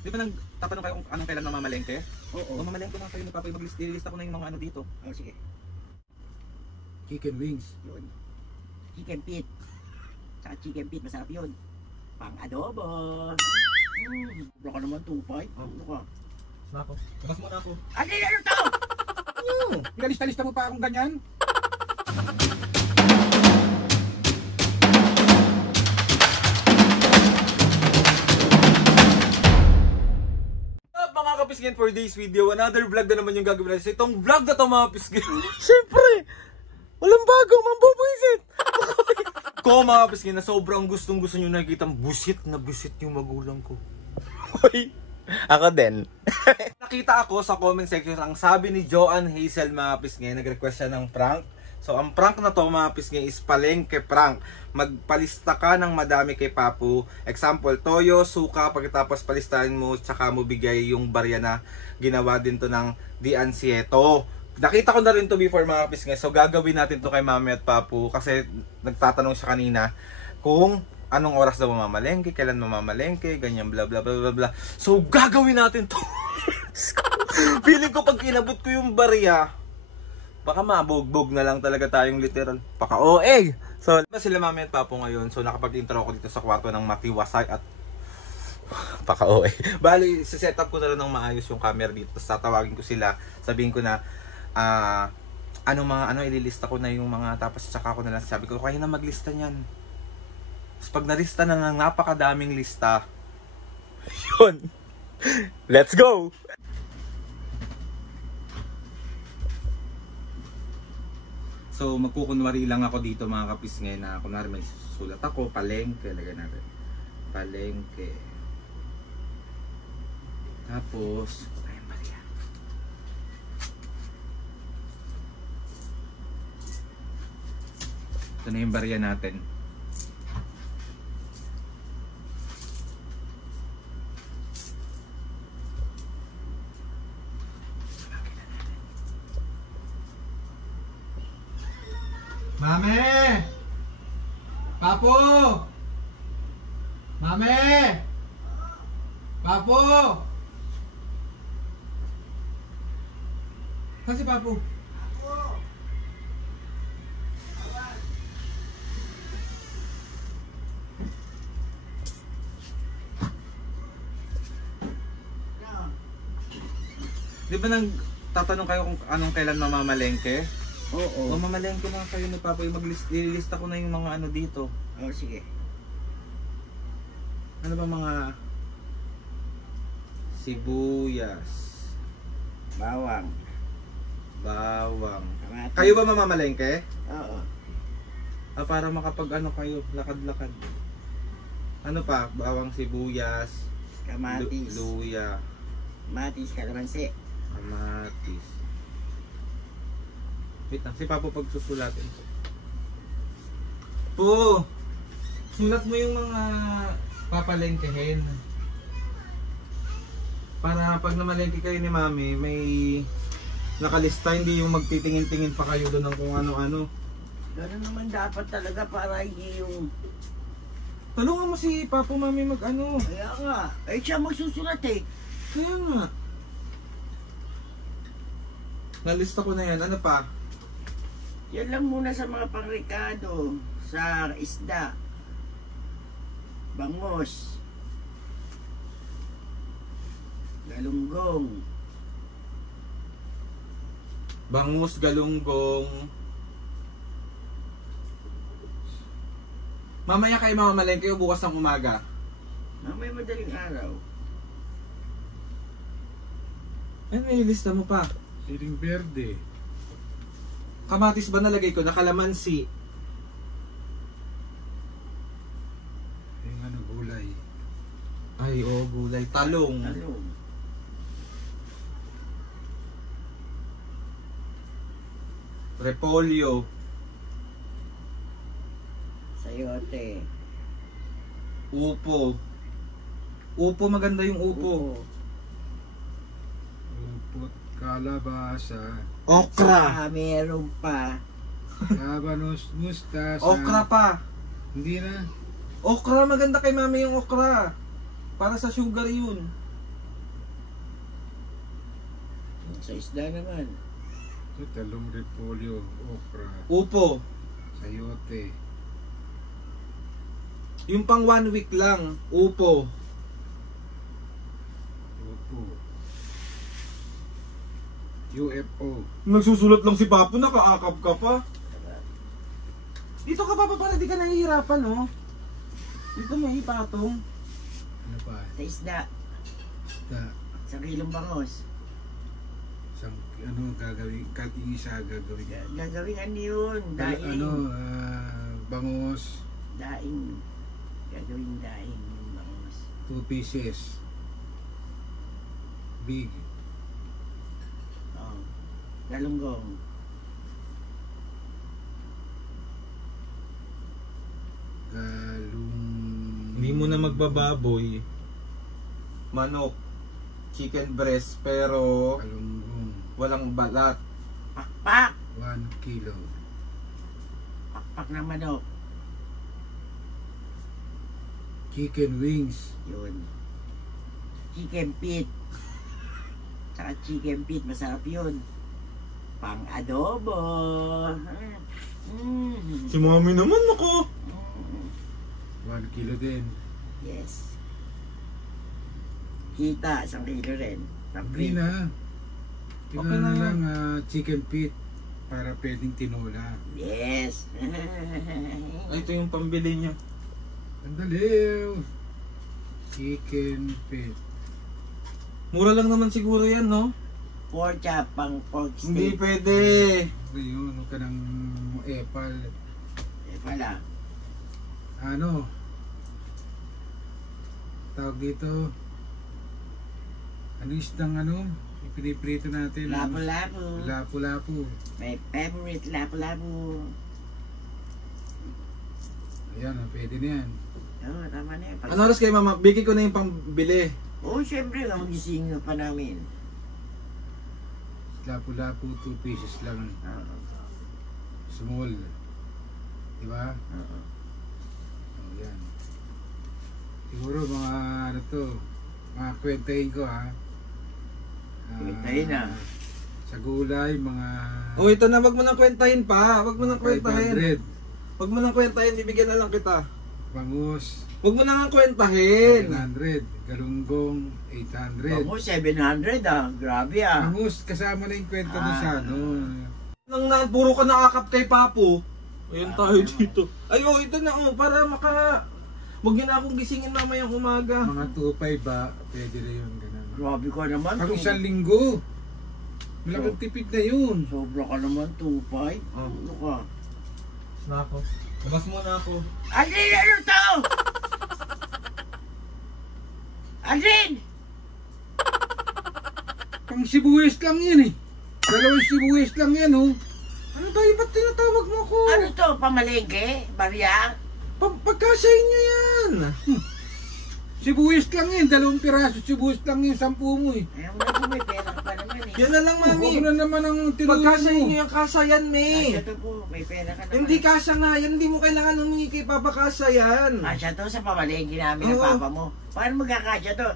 Di ba nagtatanong kayo kung anong kailan mamamalengke? Oo. Mamamalengke na kayo ni Papoy, maglilista ko na yung mga ano dito. Oh, sige. Chicken wings. Yun. Chicken feet. Saka chicken feet, masarap yun. Pang adobo. Baka naman 2.5. Ano ka? Ako. Labas mo na ako. Ano yun to? Pinalista-lista mo pa akong ganyan? Mga kapisgen, for this video, another vlog na naman yung gagawin natin. So, itong vlog na to mga kapisgen, syempre, walang bago, mambubuisit. Ko mga kapisgen, na sobrang gustong gusto nyo nakikita busit na busit yung magulang ko. Hoy, ako din. Nakita ako sa comment section, ang sabi ni Joanne Hazel mga kapisgen, nag-request siya ng prank. So, ang prank na to mga kapisgen is palengke prank. Magpalista ka ng madami kay Papu. Example, toyo, suka, pagkatapos palistahin mo, tsaka mo bigay yung barya na ginawa din to ng Diansieto. Nakita ko na rin to before mga kapisgen. So, gagawin natin to kay Mami at Papu kasi nagtatanong siya kanina kung anong oras daw mamamalengke, kailan mamamalengke, ganyan bla bla bla bla bla. So, gagawin natin to. Feeling ko pag inabot ko yung barya, baka mabugbog na lang talaga tayong literal. Paka OA. So, sila Mami at Papu ngayon. So, nakapag-intro ako dito sa kwarto ng matiwasay at paka OA. Bali, set up ko na lang ng maayos yung camera dito. Tapos tatawagin ko sila. Sabihin ko na, ililista ko na yung mga, tapos tsaka ko na lang sabi ko, kaya na maglista niyan. Tapos pag nalista na ng napakadaming lista, yun. Let's go! So, magkukunwari lang ako dito mga kapisngay na kunwari may sulat ako, palengke, lagyan natin. Palengke. Tapos, ayan ba yan? Ito na yung barya natin. Mami! Papu! Mami! Papu! Saan si Papu? Di ba tatanong kayo kung anong kailan mamamalengke? Oo. Mamamalengke na kayo ni Papoy, maglilista ko na yung mga ano dito. Oh, sige. Ano ba mga sibuyas, Bawang. bawang. Kamatis. Kayo ba mamamalengke? Oo. Para makapag ano kayo, lakad-lakad. Ano pa? Bawang, sibuyas, Kamatis. luya, Kamatis, kalamansi. kamatis. Wait lang, si Papo pagsusulatin ko. Po, sulat mo yung mga papalengkehin. Para pag namalengke kayo ni Mami, may nakalista, hindi yung magtitingin-tingin pa kayo doon ng kung ano-ano. Gano'n naman dapat talaga para hindi yung... Tulungan mo si Papo Mami mag-ano. Kaya nga. Eh, siya magsusulat eh. Kaya nga. Nalista ko na yan. Ano pa? Yan lang muna sa mga pangrekado. Sa isda. Bangos. Galunggong. Bangus, galunggong. Mamaya kayo mamamalengke o bukas ng umaga? May madaling araw. Ano may lista mo pa? Siling verde. Kamatis ba nalagay ko? Nakalamansi. Yung ano, gulay. Ay, oo, gulay. Talong. Talong. Repolyo. Sayote. Upo. Upo, maganda yung upo. Upot, kalabasa. Okra. Meron pa. Labanos, mustasa. Okra pa. Hindi na. Okra, maganda kay Mami yung okra. Para sa sugar yun. Sa isda naman. Ito, talong, repolyo, okra, Upo. sayote, Yung pang 1 week lang. Upo. upo, UFO. Nagsusulat lang si Papo, nakaakap ka pa. Dito ka Papa para di ka nahihirapan, no? Dito may ipatong. Ano pa? Sa isda. Isda. Sa kilong bangos. Isang, ano gagawin? Kating isa gagawin. Gagawin ano yun? Daing. Ano, bangos, Daing. Gagawin daing yung bangos. 2 pieces. Big. Oh. Galunggong. Hindi mo na magbababoy. Manok. Chicken breast pero Galunggong. walang balat. Pakpak. 1 kilo. Pakpak na manok. Chicken wings. Yun. Chicken feet. Saka chicken feet, masarap yun. Pang adobo. Si Mami naman ako. 1 kilo din. Yes. Kita, 1 kilo rin. Hindi na. Tingnan Okay na na lang chicken feet para pwedeng tinola. Yes. Ito yung pambili niya. Ang dali. Chicken feet. Mura lang naman siguro yan, no? Pork chop, pang pork Hindi steak. pwede. Yun, ano ka ng epal. Eh pala. Ano? Tawag dito. Ano isdang ano? Ipiniprito natin. Lapu-lapu. Lapu-lapu. My favorite lapu-lapu. Ayan, pwede na yan. Oo, tama na yun. Ano oras kayo Mama? Bigay ko na yung pambili. Oo, syempre, magising pa namin. Lapu-lapu, 2 pieces lang. Oo. Small. Diba? Oo. Ayan. Siguro mga ano to, mga kwentahin ko ha. Kwentahin na. Sa gulay, mga Oh, ito na, wag mo nang kwentahin pa. Wag mo nang kwentahin. 500. Wag mo nang kwentahin, bibigyan na lang kita. Bangus, Wag mo nang kwentahin. 700. Galunggong, 800. Bangus, 700 ah. Grabe ah. Bangus, kasama na yung kwenta doon sa ano. Nang puro ka nakakap kay Papo. Ayun tayo dito. Ay, oh, ito na oh, para maka... Wag niyo na akong gisingin mamayang umaga. Mga 2.5 ba, pwede na yun. Ganun. Grabe ka naman. Pag isang linggo, malaking tipid na yun. Sobra ka naman, 2.5. Oh. Ano ka? Na ako. Labas muna ako. Aldrin, ano to? Aldrin! Pang sibuyas lang yan eh. 2 sibuyas lang yan oh. Ano tayo? Ba't tinatawag mo ako? Ano to? Pamalengke? Barya? Pagkasayin niyo yan. Sibuyas lang yan, 2 piraso sibuyas lang yan, 10 mo eh. Ayaw mo na po, may pera ka pa naman eh. Yan na lang, Mami. Huwag na naman ang tinulong Pagkasayin mo. niyo yung kasa yan, May. Kasya to po, may pera ka naman. Hindi kasya nga yan. Hindi mo kailangan humingi kay Papa Kasya yan. Kasya to sa pamalengke namin ng Oo. papa mo. Paano magkakasya to?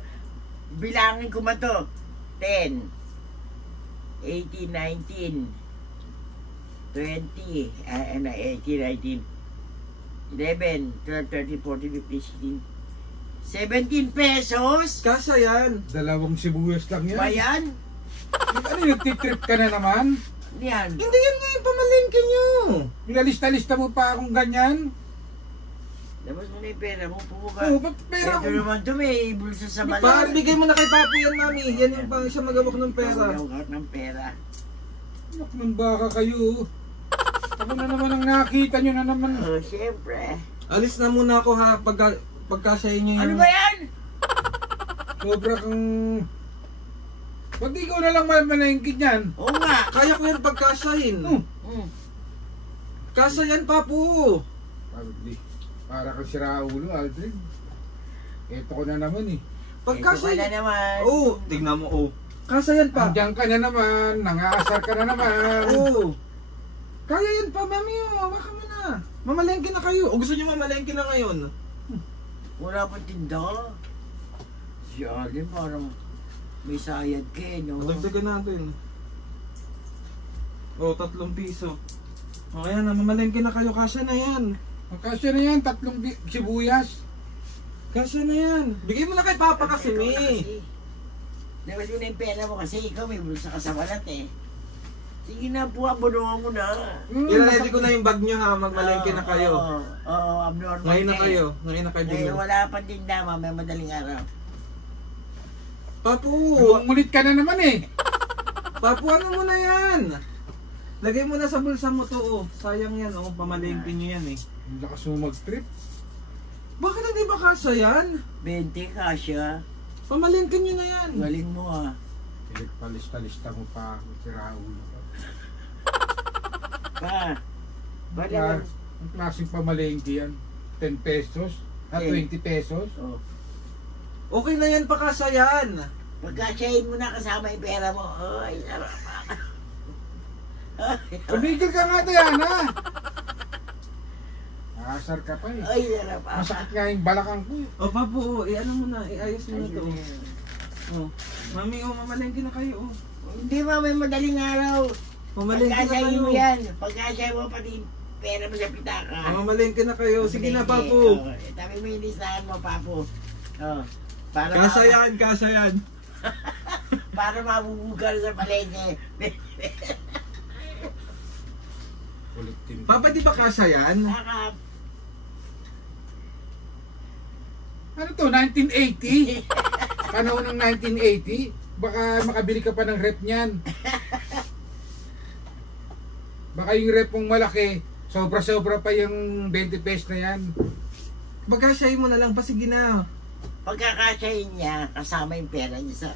Bilangin ko man to. 10, 18, 19, 20, 18, 19, 11, 12, 13, 14, 15, 16, 17 pesos? Kasya yan. 2 sibuyas lang yan. Ba yan? Ano yung titrip ka na naman? Yan. Hindi yan nga yung pamalengke nyo. Nilalista-lista mo pa akong ganyan? Labas mo na yung pera mo, pumuka. Oo, ba't pera Ito ko? naman to, may bulsa sa balat. Bakit bigay mo na kay Papo yan, Mami? Yan yung pang siya magawak ng pera. Pagkakot ng pera. Anak ng baka kayo. Ako na naman ang nakita nyo na naman. Oh, siyempre. Alis na muna ako ha. Pagkasayin nyo yung... Ano ba yan? Sobra kang... Ba't di ko na lang malingkid yan? Oo nga. Kaya ko yan pagkasayin. Mm. Kasa yan, Papo. Probably. Para kang siraulo, Aldrin. Eto ko na naman eh. Ito Pagkasayin. pala naman. Oh, tignan mo, oh. Kasa yan pa. Andiyan ka na naman, nangaasar ka na naman. Oh. Kaya yan pa, Mami. Oh. Waka mo na. Mamalengke na kayo. O gusto nyo mamalengke na ngayon? Wala pang tinda. Si Alden parang May sayad ka eh, no? Dagdagan natin. O, 3 piso. O, ayan, mamalengke na kayo. Kasya na yan. Magkasya na yan, 3 sibuyas. Kasya na yan. Bigay mo na kay Papa kasi, Ikaw na me. kasi. Dapat yun na yung pera mo kasi ikaw may bulsa ka sa balat eh. Sige na po, abunungan mo na. I-ready ko na yung bag nyo ha. Magmalengke na kayo. Oo, abnormal Ngayon na ka eh. kayo. Ngayon na kayo Ngayon bumili. wala pang tinda, may madaling araw. Papu! Ngulit ka na naman eh. Papu, ano mo na yan? Lagay mo na sa bulsa mo to, oh. Sayang yan, oh. Pamalengke nyo yan, eh. Ang lakas mo mag-trip. Bakit hindi ba kasya yan? 20 kasya. Pamalengke nyo na yan. Galing mo ah. Palista-lista mo pa. Sira ulo ka. Pa. Bala Ah, ang klaseng pamalengke yan. 10 pesos. At 20 pesos. Oh. Okay na yan, pakasya yan. Pagkasyahin mo na kasama yung pera mo. Ay, sarap. Tumigil ka nga, Diana. Asar ka pa eh. Ay, sarap. Masakit nga yung balakang ko eh. O, Papu, oh. Ano mo na, iayos mo na to. Oh. Mami, oh, mamalengke na kayo, oh. Hindi ba may madaling araw? Mamalengke na Pagkasyahin kayo. mo yan. Pagkasyahin mo pati pera mo sa pitaka. Mamalengke na kayo. Sige na, Palengke. Papu. Oh, tabi mo yung listahan mo, Papu. Oh. Para Kasya yan, kasya yan. para mabubugal sa palengke. Ulit din. Papa, di ba kasya yan? Saka, Ano to, 1980? Panahon ng 1980? Baka makabili ka pa ng rep niyan. Baka yung rep mong malaki, sobra-sobra pa yung 20 pesos na yan. Pagkasyahin mo na lang pa, sige na. pagkakasyahin niya, kasama yung pera niya sa...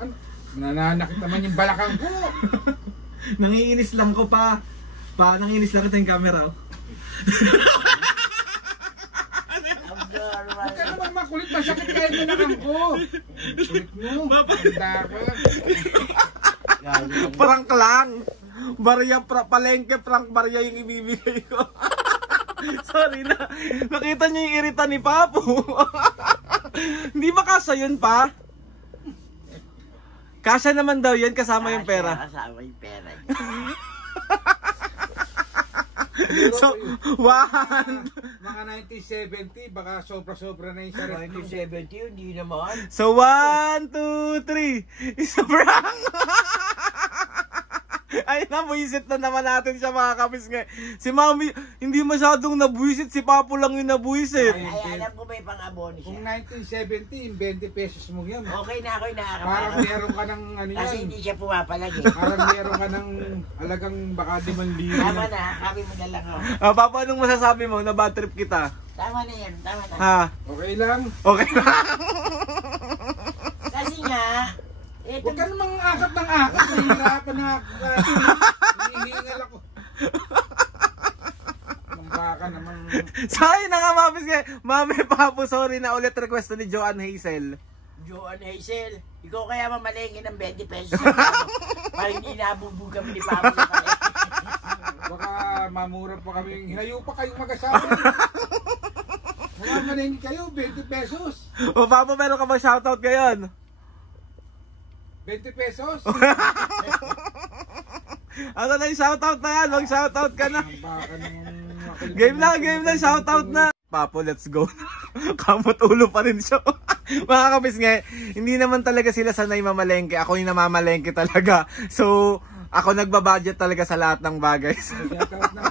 Ano? Nananakit naman yung balakang ko. Nangiinis lang ko pa. Nangiinis lang ito yung camera. Oh. Abnormal. Huwag ka naman makulit, masakit kahit balakang ko. Kulit mo, handa ka. Prank lang. Barya, palengke, prank barya yung ibibigay ko. Sorry na. Nakita niyo yung irita ni Papu. Hindi ba kasya yun pa? Kasya naman daw yun kasama yung pera. Kasama yung pera niya. So, one. Mga 1970, baka sobra-sobra na yung sarili. 1970, hindi naman. So, 1, 2, 3. Isa prank. Ay, nabuisit na naman natin siya mga kapis nga. Si Mami, hindi masyadong nabuisit. Si Papu lang yung nabuisit. Ay, alam ko may pang-abono Kung siya. 1970, yung 20 pesos mo yan. Okay na ako yung Parang nakakapagawa. meron ka ng ano Kasi yan. hindi siya pumapalag eh. Parang meron ka ng alagang baka 5,000. Tama na, kami mo na lang ako. Papu, anong masasabi mo? Na bad trip kita? Tama na yan, tama na. Ha? Okay lang. Okay. Kasi nga, ito, Huwag ka namang akap ng akap. Nahihirapan na ako. Hinihingal ako. Nang baka naman. Sorry na nga, Mami Papu, sorry na ulit request ni Joanne Hazel. Joan Hazel, ikaw kaya mamalengke ng 20 pesos sa tao para hindi nabubugam ni Papa sa palengke. Baka mamura pa kami. Hinayo pa kayong mag-asawa. Mamalengke kayo, 20 pesos. O Papu, meron ka ba shoutout ngayon? 20 pesos? Ano na yung shoutout na yan? Mag-shoutout ka na. Baka naman. Game na, shoutout na. Papu, let's go. Kamot ulo pa rin siya. Mga kapis nga, hindi naman talaga sila sanay mamalengke. Ako yung namamalengke talaga. So, ako nagbabudget talaga sa lahat ng bagay. Shoutout na.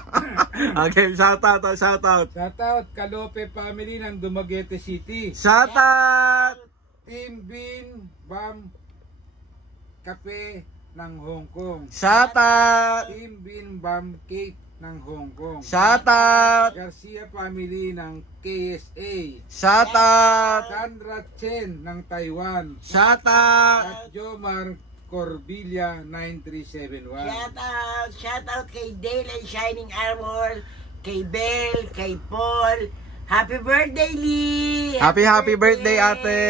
Okay, shoutout. Shoutout, Kalope family ng Dumaguete City. Shoutout! Team Bean, Bam, Kape ng Hong Kong. Shoutout! Team Bean, Bam, Cake ng Hong Kong. Shoutout! Garcia family ng KSA. Shoutout! Sandra Chen ng Taiwan. Shoutout! At Jomar Corbilla 9371. Shout out kay Dale and Shining Armor, kay Belle, kay Paul. Happy birthday, Lee! Happy birthday, ate!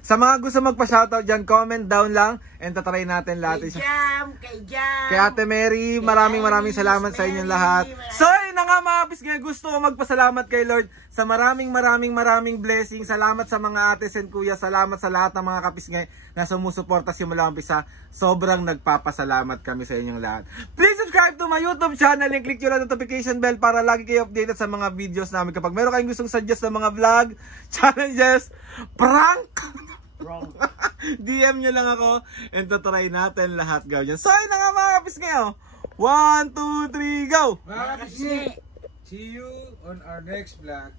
Sa mga gusto magpa-shoutout dyan, comment down lang and tatry natin lahat. Kay Jam, kay Jam. Kay Ate Mary, maraming salamat sa inyong lahat. So, ayun na nga mga kapisngay, gusto ko magpasalamat kay Lord sa maraming blessing. Salamat sa mga ates and kuya. Salamat sa lahat ng mga kapisngay na sumusuporta simula umpisa. Sobrang nagpapasalamat kami sa inyong lahat. Please subscribe to my YouTube channel and click yung notification bell para lagi kayo updated sa mga videos namin. Kapag meron kayong gustong suggest na mga vlog, challenges, prank, DM nyo lang ako and tutry natin lahat gawin. So ayun na nga mga kapisngay. 1, 2, 3, go! Mga kapisngay, see you on our next vlog.